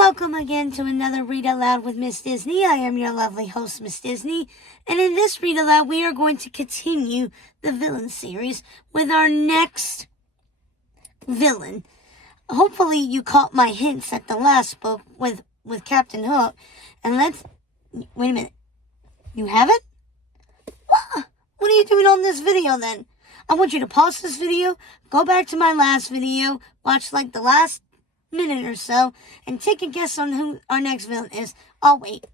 Welcome again to another Read Aloud with Miss Disney. I am your lovely host, Miss Disney. And in this Read Aloud, we are going to continue the villain series with our next villain. Hopefully you caught my hints at the last book with Captain Hook. And wait a minute. You haven't? What are you doing on this video then? I want you to pause this video, go back to my last video, watch like the last minute or so, and take a guess on who our next villain is. I'll wait.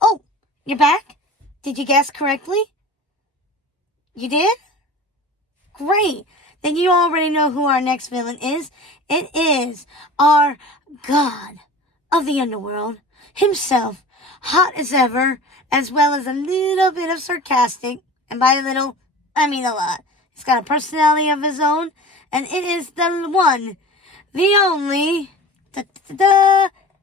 Oh, you're back? Did you guess correctly? You did? Great. Then you already know who our next villain is. It is our god of the Underworld himself, hot as ever, as well as a little bit of sarcastic, and by a little, I mean a lot. He's got a personality of his own, and it is the one, the only,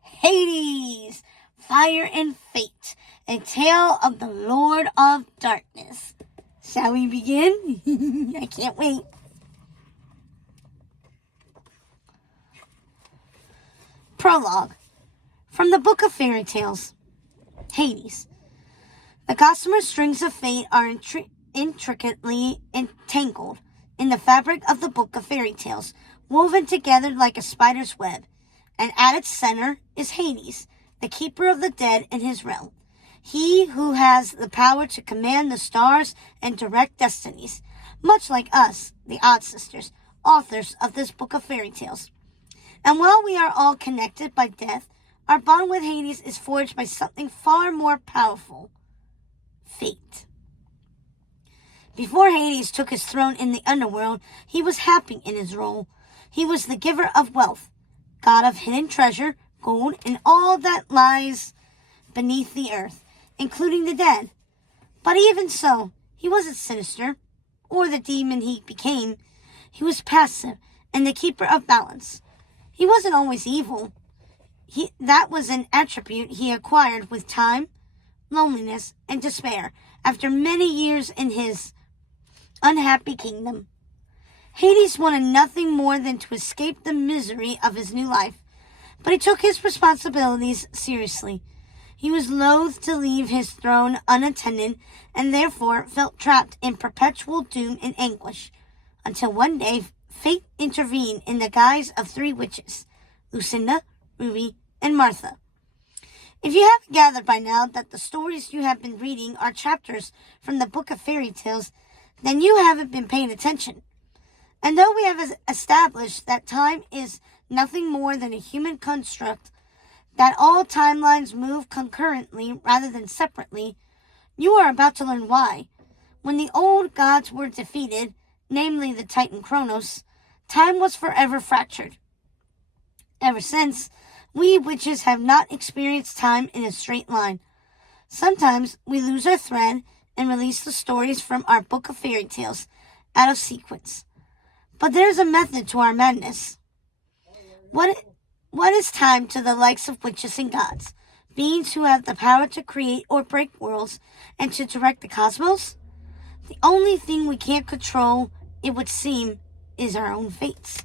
Hades, Fire and Fate, a tale of the Lord of Darkness. Shall we begin? I can't wait. Prologue. From the Book of Fairy Tales. Hades. The gossamer strings of fate are intricately entangled in the fabric of the Book of Fairy Tales, woven together like a spider's web. And at its center is Hades, the keeper of the dead in his realm. He who has the power to command the stars and direct destinies, much like us, the Odd Sisters, authors of this Book of Fairy Tales. And while we are all connected by death, our bond with Hades is forged by something far more powerful: fate. Before Hades took his throne in the Underworld, he was happy in his role. He was the giver of wealth, god of hidden treasure, gold, and all that lies beneath the earth, including the dead. But even so, he wasn't sinister, or the demon he became. He was passive and the keeper of balance. He wasn't always evil. That was an attribute he acquired with time, loneliness, and despair after many years in his unhappy kingdom. Hades wanted nothing more than to escape the misery of his new life, but he took his responsibilities seriously. He was loath to leave his throne unattended and therefore felt trapped in perpetual doom and anguish, until one day fate intervened in the guise of three witches: Lucinda, Ruby, and Martha. If you haven't gathered by now that the stories you have been reading are chapters from the Book of Fairy Tales, then you haven't been paying attention. And though we have established that time is nothing more than a human construct, that all timelines move concurrently rather than separately, you are about to learn why. When the old gods were defeated, namely the Titan Cronus, time was forever fractured. Ever since, we witches have not experienced time in a straight line. Sometimes we lose our thread and release the stories from our Book of Fairy Tales out of sequence. But there's a method to our madness. What is time to the likes of witches and gods, beings who have the power to create or break worlds and to direct the cosmos? The only thing we can't control, it would seem, is our own fates.